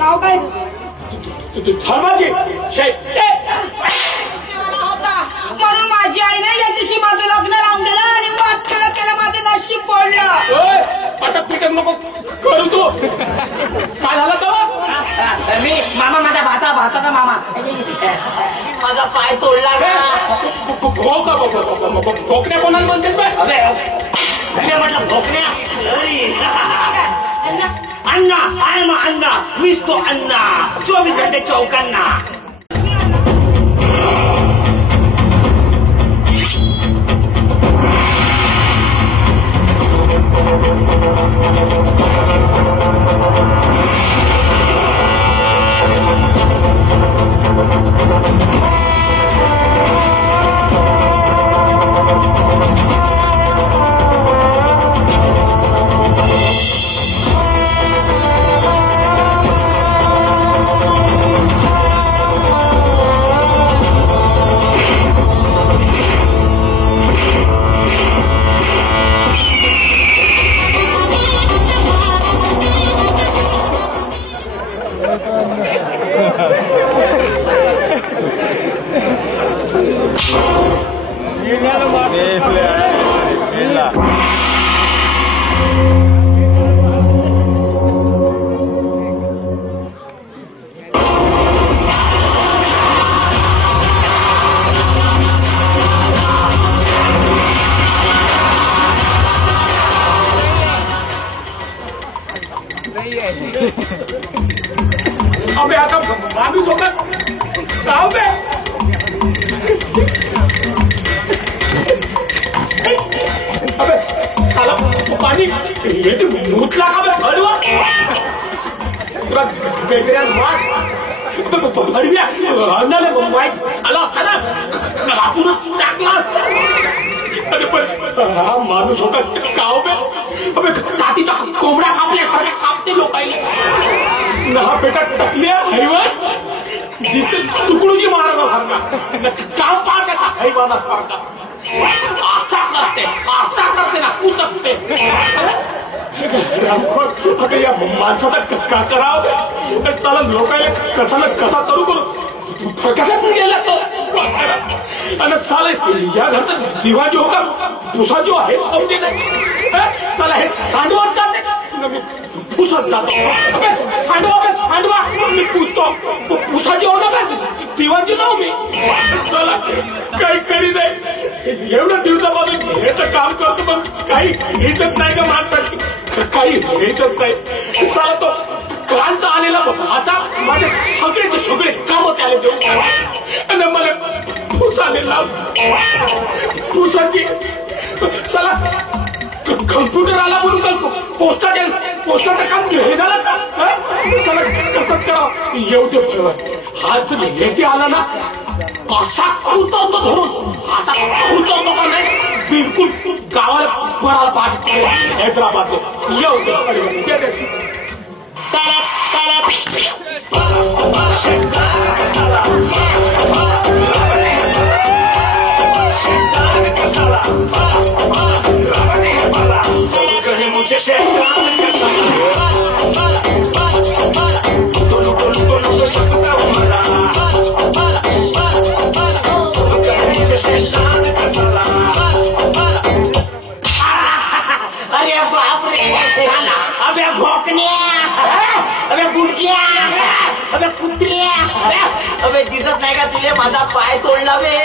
नाव काय धर्माची होता म्हणून माझी आईने याच्याशी माझं लग्न लावून दिलं आणि वाटलं केलं माझं नशीब पडलं. आता पिटक नको करू तू. काय झालं तर मी मामा माझा भाताचा मामा माझा पाय तोडला भोकण्या कोणाला म्हणते म्हटलं भोकण्या अण्णा आहे मग अण्णा मीच तो अण्णा 24 घंटे चौकांना. अबे आता माणूस होता जाऊ दे. अबे साला पाणी येते मुतला का बे फडवा पुरा बेकऱ्यात वास फडव्या अन्नाला माहीत झाला असता ना कापूनच टाकला असता. अरे पण हा माणूस होता काव बे. अबे कातीचा कोंबड्या कापल्यासारख्या कापते लोकांनी ना पेटा टाकल्या हैवान दिसते तुकडुजी महाराजासारखा काम पाहा त्याचा हैवानासारखा आस्था करते ना कुचकते. रामखोर या माणसाचा का करावं साला लोकांना कसा करू फटक्यात गेला तो. आणि साला या घरचा दिवा जो होता पुसा जो आहे समजे नाही साला हे सांडवत जाते मी पुसत जातो. सांडवा मी पुसतो पुसा जे होता दिवाची नाव मी साला काही करी नाही. एवढ्या दिवसापासून हे तर काम करतो पण काही हेचत नाही का माणसाची काही हेचत नाही. साला तो कालचा आलेला भाचा माझे सगळे काम त्याला देऊ आणि मला पुसाने लाव पुसाची साला कम्प्युटर आला म्हणून का पोस्टाचं काम हे झालं का साला कसंच करावं येऊ दे फळवा. हात जर येते आला ना असा खुरतवतो धरून असा खुरतवतो का नाही बिलकुल गावाला पडायला पाहिजे हैदराबादला येऊ दे. अरे बाप रे अबे भोकण्या अबे बुडक्या अबे कुत्र्या अबे दिसत नाही का तुझे माझा पाय तोडला बे.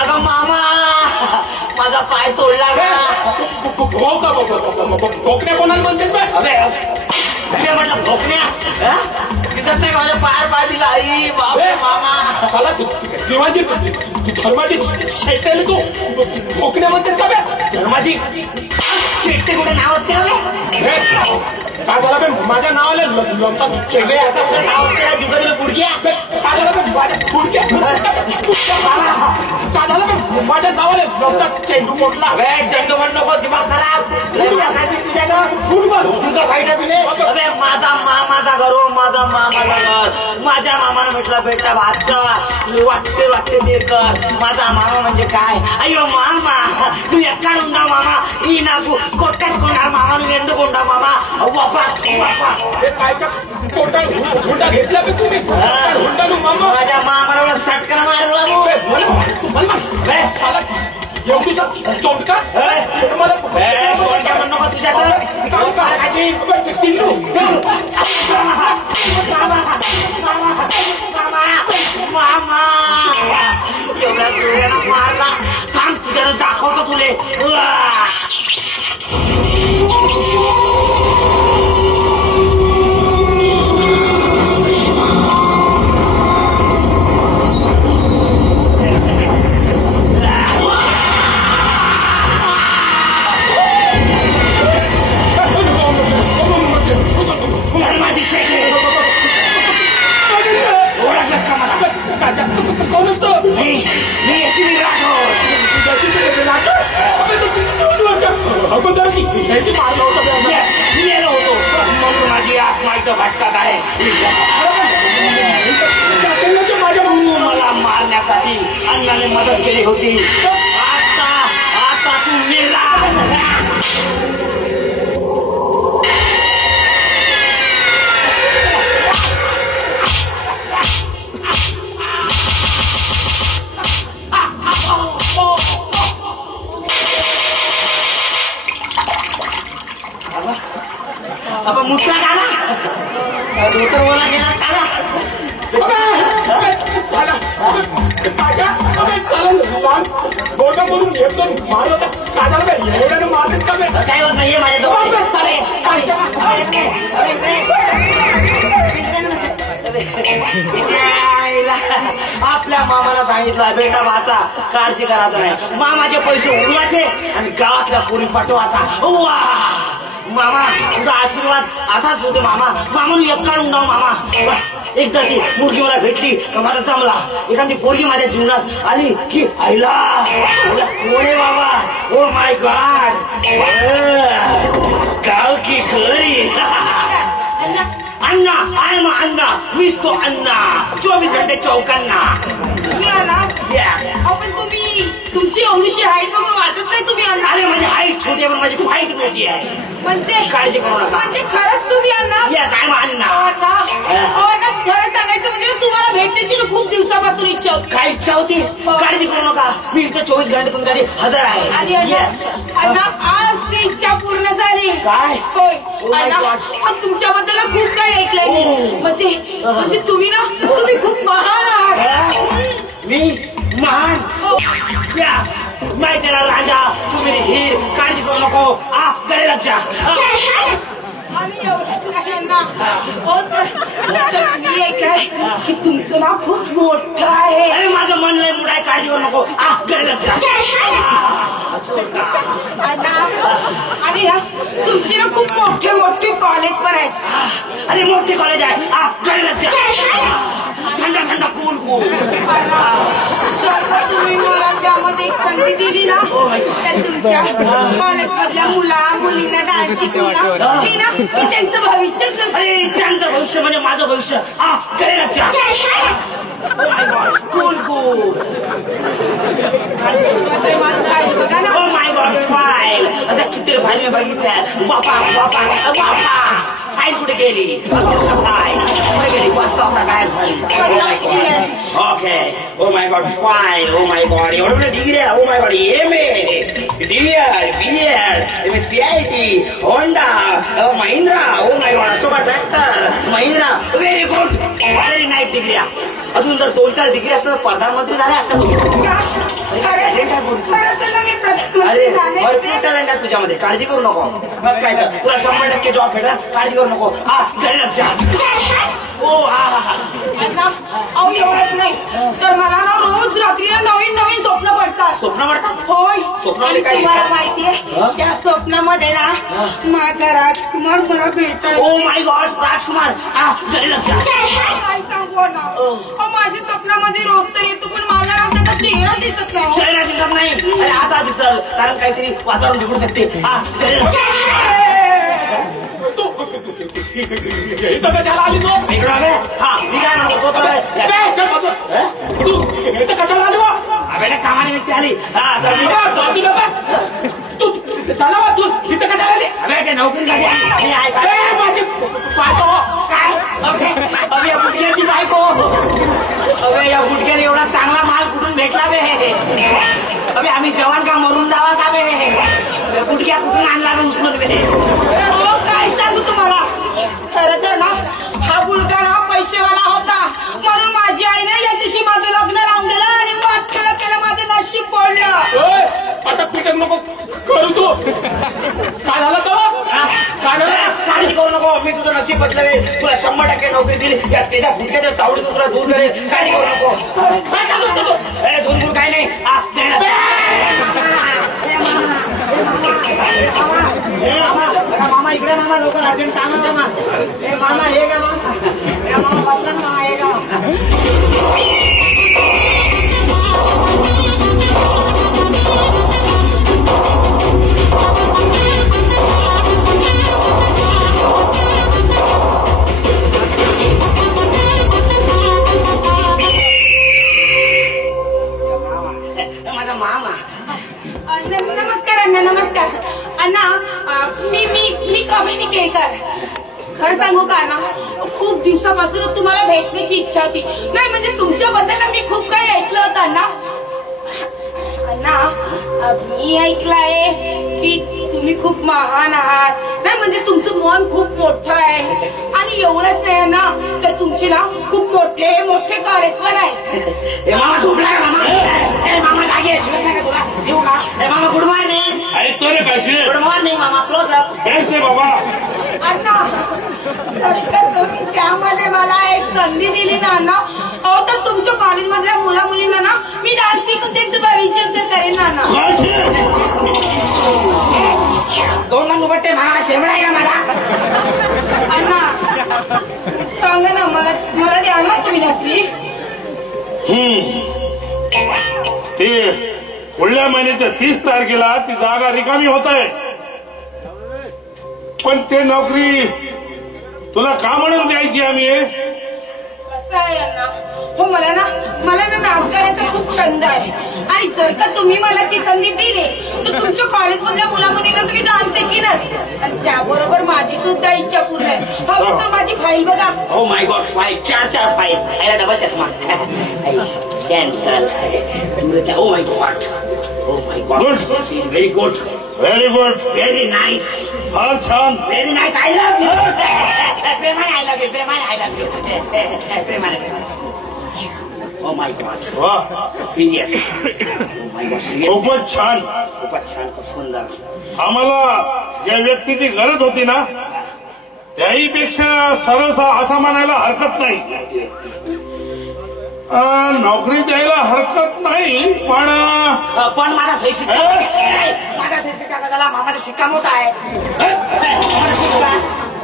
अगं मामा माझा पाय तोडला का भोकण्या कोणाला म्हणते अबे म्हटलं भोकण्या दिसत नाही का माझ्या पाय दिला. आई बाबे मामा साला देवाची धर्माची शेताला तू भोकण्या म्हणतेस का बे. धर्माची शेट्टे कुठे नाव असते अबे. काय झालं बे माझ्या नावाला लोमतात अबे असं कुठे नाव असते जुगल पुडक्या. काय झालं बे माझ्या पुडक्या काय झालं बे माझ्या नावाने नवसा चेंडू मोडला. चेंडू म्हणून नको, दिमाग खराब. तुझं फायदा तुझे. अबे माझा मामाचा घर, माझा मामाचा घर. माझ्या मामानं म्हटलं बेटा भातचा वाटते वाटते ते कर. माझा मामा म्हणजे काय? अय्यो मामा तू एका उंडा मामा ई नाकू कोट्याच कोंडा मामा ಎಂದು कोंडा मामा वाफा वाफा. हे कायच्या कोटा हुंडा घेतला बे तुम्ही? हुंडा मामा माझ्या मामाला सटका मारला. साला एवढीसा चोटका मला म्हणू नको तुझ्याकडे. मामा एवढ्या जोरानं मारला. थांब तुझ्याला दाखवतो तुले. माझी शेती ओळखलं का मला? कोण असतो? मी एसीबी राठोड. मारला होता गेलो होतो म्हणून माझी आत्मा इथं भटकत आहे. तू मला मारण्यासाठी अण्णाने मदत केली होती. आता तू मेला. आपण मुठला काढा धोतर ओला गेला काढा. बोटा म्हणून एकदम मारलं तर काढायला येण्यानं मारत का? काय होत नाहीये माझ्या सारे आपल्या मामाला सांगितलं बेटा वाचा काळजी करायचं नाही. मामाचे पैसे उडवायचे आणि गावातल्या पोरी पाठवायचा. वा मामा तुझा आशीर्वाद असाच होतो मामा. मामानं एक काढून जाऊ मामा. बस एकदा ती मुलगी मला भेटली का माझा जमला. एखादी पोरगी माझ्या जीवनात आली की आईला कोण आहे बाबा? ओ माय गॉड गाव की घरी. अण्णा आय एम अण्णा मीच तो अण्णा 24 घंटे चौकांना. तुम्ही अण्णा? येस. पण तुम्ही तुमची एवढीशी हाईट बघून वाटत नाही तुम्ही अण्णा. अरे माझी हाईट छोटी आहे पण माझी फाईट मोठी आहे. म्हणजे काळजी करू नका. म्हणजे खरंच तुम्ही अण्णा? येस आय एम अण्णा. अण्णा खरं सांगायचं म्हणजे तुम्हाला भेटण्याची ना खूप दिवसापासून इच्छा होती. काय इच्छा होती? काळजी करू नका. मी इथे 24 घंटे तुमच्यासाठी हजर आणि आहे. अण्णा येस. अण्णा आज ती इच्छा पूर्ण झाली. काय? होय my अण्णा God. पण तुमच्याबद्दल ना खूप काही ऐकलंय मी. Oh. म्हणजे तुम्ही ना तुम्ही खूप महान आहात. मी महान? यस माहिती ना राजा तुम्ही हीर. काळजी करू नको. कळलं जा. आणि एवढंच नाही अण्णा. हो तर मी ऐकलंय की तुमचं नाव खूप मोठं आहे. अरे माझं मन लय मुडाय. काळजी करू नको. कळलं जा. अण्णा आणि ना तुमची ना खूप मोठे मोठे कॉलेज पण आहेत. अरे मोठे कॉलेज आहे. कळलं जा. थंडा थंडा कूल कूल. तुम्ही मला त्यामध्ये एक संधी दिली ना तर तुमच्या कॉलेज मधल्या मुला मुलींना डान्स शिकवला मी ना मी त्यांचं भविष्यच. अरे त्यांचं भविष्य म्हणजे माझं भविष्य. कळलं जा. Cool cool. O my god file. असं किती फाईल मी बघितल्या. बापा बापा बापा फाईल कुठे गेली? फाईल कुठे गेली? वाचता होता काय file? Okay. O my god file. O my God एवढं म्हणजे डिग्री आहे. ओ my God MA DED BEd CIT Honda Mahindra. O my God Ashoka tractor Mahindra. Very good very night degree. अजून जर 2-4 डिग्री असतात प्रधानमंत्री झाले असतात. अरे भरपूर टॅलेंट आहे तुझ्यामध्ये. काळजी करू नको. मग काय तर तुला 100% जॉब भेटेल. काळजी करू नको. घरी जा. ओ हा अहो एवढंच नाही तर मला ना रोज रात्रीला नवीन नवीन स्वप्न पडतात. स्वप्न पडतात? होय. स्वप्नामध्ये काय तुम्हाला दिसतं? माहितीये त्या स्वप्नामध्ये ना माझा राजकुमार मला भेटतो. ओ माय गॉड राजकुमार. घरी जा. काय सांगू ना माझ्या स्वप्नामध्ये रोज तर येतो पण मला ना त्याचा चेहरा दिसत नाही. चेहरा दिसत नाही. अरे आता दिसल, कारण काहीतरी वातावरण बिघडू शकते. इथं कशाला आली तू? बिघडू नये. हा मी काय म्हणतो तू इथं कशाला आली वा? अबे कामाने व्यक्ती आली. हा तू चला वा, तू इथं कशाला आली? अबे काय नोकरीसाठी आली. माझी पाहतो काय अबे या गुटक्याची बायको. अबे या गुटक्याने एवढा चांगला माल कुठून भेटला बे? अबे आम्ही जवान का मरून जावा का बे? गुटक्या कुठून आणला बे उचलून बे? हो, काय सांगू तुम्हाला. खरं तर ना हा मुलगा ना पैसेवाला होता, म्हणून माझी आईने याच्याशी माझं लग्न लावून दिलं आणि वाटलं केलं, माझं नशीब पडलं. आता पिकत नको करू तू. काय झालं तो? काय झालं? काळजी करू नको, मी तुझं नशीब बदलवे. तुला 100% नोकरी दिली. त्याच्या फुटक्याच्या तावडीतून तुला दूर करेल. काळजी करू नको. काय चालू तुझं? दूर दूर काय नाही. मामा इकडे, मामा लोक अर्जंट काम आहे मामा. मामा हे का मामा? मामा बसला ना मामा, हे का? माझा मामा. नमस्कार अण्णा, नमस्कार अण्णा. मी कामिनी केळकर. खरं सांगू का ना, खूप दिवसापासून तुम्हाला भेटण्याची इच्छा होती. नाही म्हणजे तुमच्याबद्दल मी खूप काही ऐकलं होतं अण्णा. अण्णा मी ऐकलं आहे की तुम्ही खूप महान आहात. नाही म्हणजे तुमचं मन खूप मोठं आहे आणि एवढंच नाही ना, तर तुमचे ना खूप मोठे मोठे कार्यस्थळ आहे. मामा झोपलाय मामा. मामा जागे तुला देऊ का? मामा गुड मॉर्निंग. ऐकतो रे काशी. गुड मॉर्निंग मामा. Close up. हेच नाही बाबा. अण्णा तरी तर तुम्ही त्यामध्ये मला एक संधी दिली ना अण्णा. अहो तर तुमच्या कॉलेजमधल्या मुला मुलींना ना मी डान्स शिकून त्यांचं भविष्य करेन ना अण्णा. दोन नंबर बट्टे मामा शेवडा आहे का माझा? अण्णा सांगा ना, मला द्या ना तुम्ही नोकरी. ते पुढल्या महिन्याच्या 30 तारखेला ती जागा रिकामी होत आहे. पण ते नोकरी तुला का म्हणून द्यायची आम्ही? कसं आहे अण्णा, हो मला ना डान्स करायचा खूप छंद आहे आणि जर का तुम्ही मला ती संधी दिली तर तुमच्या कॉलेजमधल्या मुला मुलींना तुम्ही डान्स शिकीनच आणि त्याबरोबर माझी सुद्धा इच्छा पूर्ण आहे. हो तर माझी फाईल बघा. Oh my god, file 4 file. आयला डबल चष्मा. Cancel. Oh my god. Oh my god. Very good. Very good. Very nice. फार छान. Very nice. I love you. प्रेमाने आय लव्ह यू. प्रेमाने आय लव्ह यू. प्रेमाने. Oh my god. वा, serious. Oh my god, serious. खूपच छान. खूपच छान, खूप सुंदर. आम्हाला या व्यक्तीची गरज होती ना, त्याहीपेक्षा सरस असं म्हणायला हरकत नाही. नोकरी द्यायला हरकत नाही, पण माझा सही शिक्का. माझा सही शिक्का कशाला? मामाचा शिक्का मोठा आहे.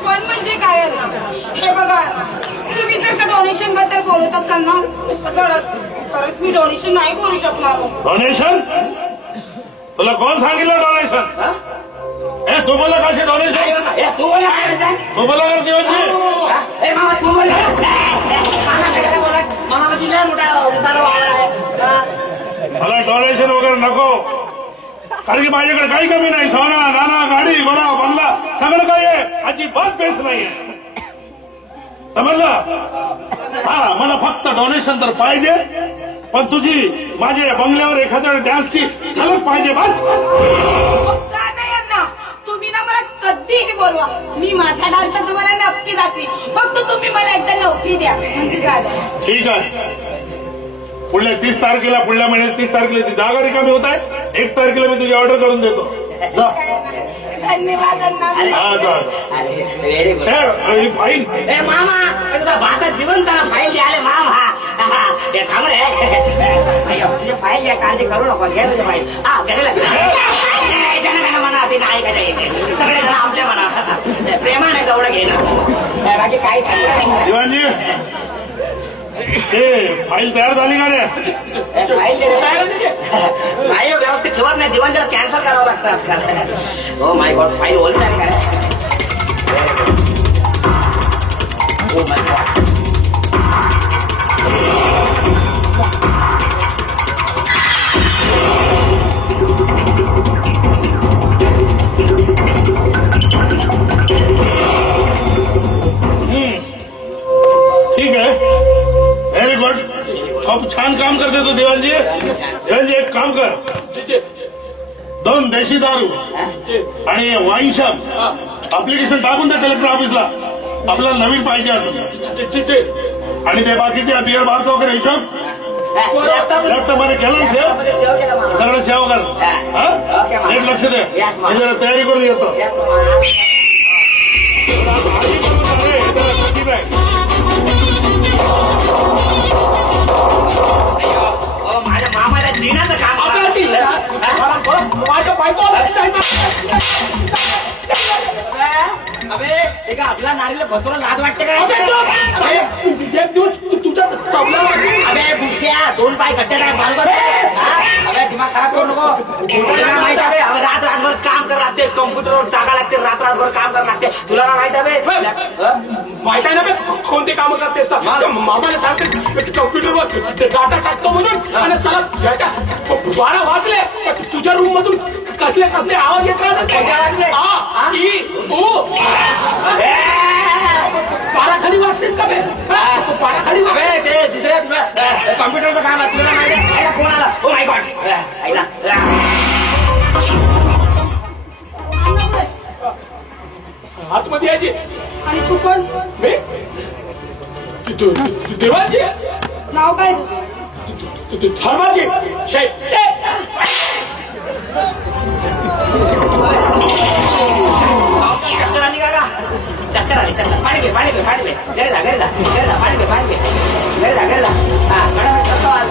पण म्हणजे काय अण्णा, हे बघा अण्णा, तुम्ही जर का डोनेशन बद्दल बोलत असाल ना, खरंच मी डोनेशन नाही करू शकणार. डोनेशन? तुला कोण सांगितलं डोनेशन? हे तू बोला कसे डोनेशन? तू बोला काय? तू बोला कर देवाची. मामा तू बोला. मामा कशाला बोला? मामा कशी काय मोठा उसाला वावर आहे. मला डोनेशन वगैरे नको, कारण की माझ्याकडे काही कमी नाही. सोना नाना गाडी घोडा बंगला सगळं काही आहे. अजिबात बेस नाहीये, समजलं? हा, मला फक्त डोनेशन तर पाहिजे, पण तुझी माझ्या बंगल्यावर एखाद्या डान्सची झलक पाहिजे बस. का नाही अण्णा, तुम्ही ना मला कधीही बोलवा, मी माझा डान्स तुम्हाला नक्की दाखवी. फक्त तुम्ही मला एकदा नोकरी द्या म्हणजे झालं. ठीक आहे. पुढल्या 30 तारखेला, पुढल्या महिन्यात 30 तारखेला ती जागा रिकामी होत आहे. 1 तारखेला मी तुझी ऑर्डर करून देतो. जा. धन्यवाद अण्णा. हा, जा. अरे व्हेरी गुड. ही फाईल. ए मामा, भाता जिवंत फाईल द्याले मामा. ते थांब रे. तुझे फाईल द्या, काळजी करू नको. घे तुझे फाईल. हा घ्यायला जण म्हणा ते नाही का सगळे जण आपल्या म्हणा. प्रेमाने जवळ घे ना, बाकी काही सांगू. दिवाणजी ते फाईल तयार झाली का रे? फाईल नाही व्यवस्थित ठेवत नाही दिवाण त्याला कॅन्सल करावं लागतं आजकाल. हो माय गॉड फाईल ओली झाली काय? ओ माय गॉड ठीक आहे, व्हेरी गुड. खूप छान काम करते तू देवांजी. देवांजी एक काम कर, 2 देशी दारू आणि वाईन शॉप अप्लिकेशन टाकून द्या कलेक्टर ऑफिसला. आपल्याला नवीन पाहिजे अजून. आणि ते बाकीचे बिअर बारचा वगैरे हिशोब जास्त मध्ये केलं ना सेव, सगळं सेव कर. हा नीट लक्ष दे. मी जरा तयारी करून येतो. माझ्या मामाला जिनाचं काम माझ्या बायको अबे एका आपल्या नारीला बसवलं लाज वाटते काय? एक दिवस तुझ्या तबला अबे बुटक्या 2 पाय गड्ड्यात आहे बरोबर. अबे दिमाग खराब करू नको. तुला माहित आहे रात्रभर काम करावं लागते, कम्प्युटरवर जागा लागते, रात्रभर काम करावं लागते. तुला काय माहित आहे? माहित आहे ना बे कोणते काम करतेस तर मामाला सांगतेस कम्प्युटरवर डाटा टाकतो म्हणून. आणि सला याच्या 12 वाजले तुझ्या रूम मधून कसले कसले आवाज येत राहतात. पाराखाली वाचतेस का बे? पाराखाली ते दुसऱ्या कम्प्युटरचं काम आहे तुला माहिती आहे कोणाला? ओ माय गॉड ऐकला आतमध्ये यायची. आणि तू कोण? मी देवाची नाव काय? धर्माची शै चक्कर आली का? चक्कर आली चक्कर. पाणी घे पाणी घे पाणी घे. घरी जा घरी जा घरी जा पाणी घे पाणी घे. घरी जा घरी जा. हा मॅडम करतो आज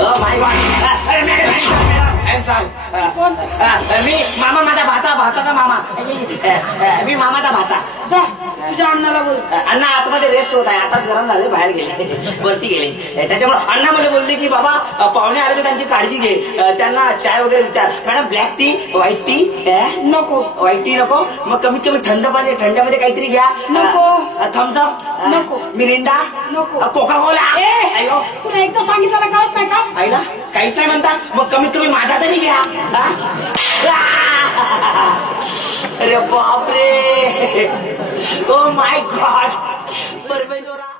ओ माय गॉड. मी मामा माझा भाताचा मामा. मी मामाचा भाचा. जा तुझ्या अण्णाला बोल. अण्णा आतमध्ये रेस्ट होत आहे. आताच गरम झाले बाहेर गेले वरती गेले. त्याच्यामुळे अण्णा मला बोलले की बाबा पाहुणे आले तर त्यांची काळजी घे, त्यांना चाय वगैरे विचार. Madam black tea white T नको. व्हाईट टी नको. मग कमीत कमी थंड पाणी थंड्यामध्ये काहीतरी घ्या. नको. थम्सअप नको. मिरिंडा नको. Coca Cola. अयो तुला एकदा सांगितलं कळत नाही का? आईला काहीच नाही म्हणता. मग कमीत कमी माझा तरी घ्या. अरे बापरे. ओ माय गॉड. परमेश्वरा.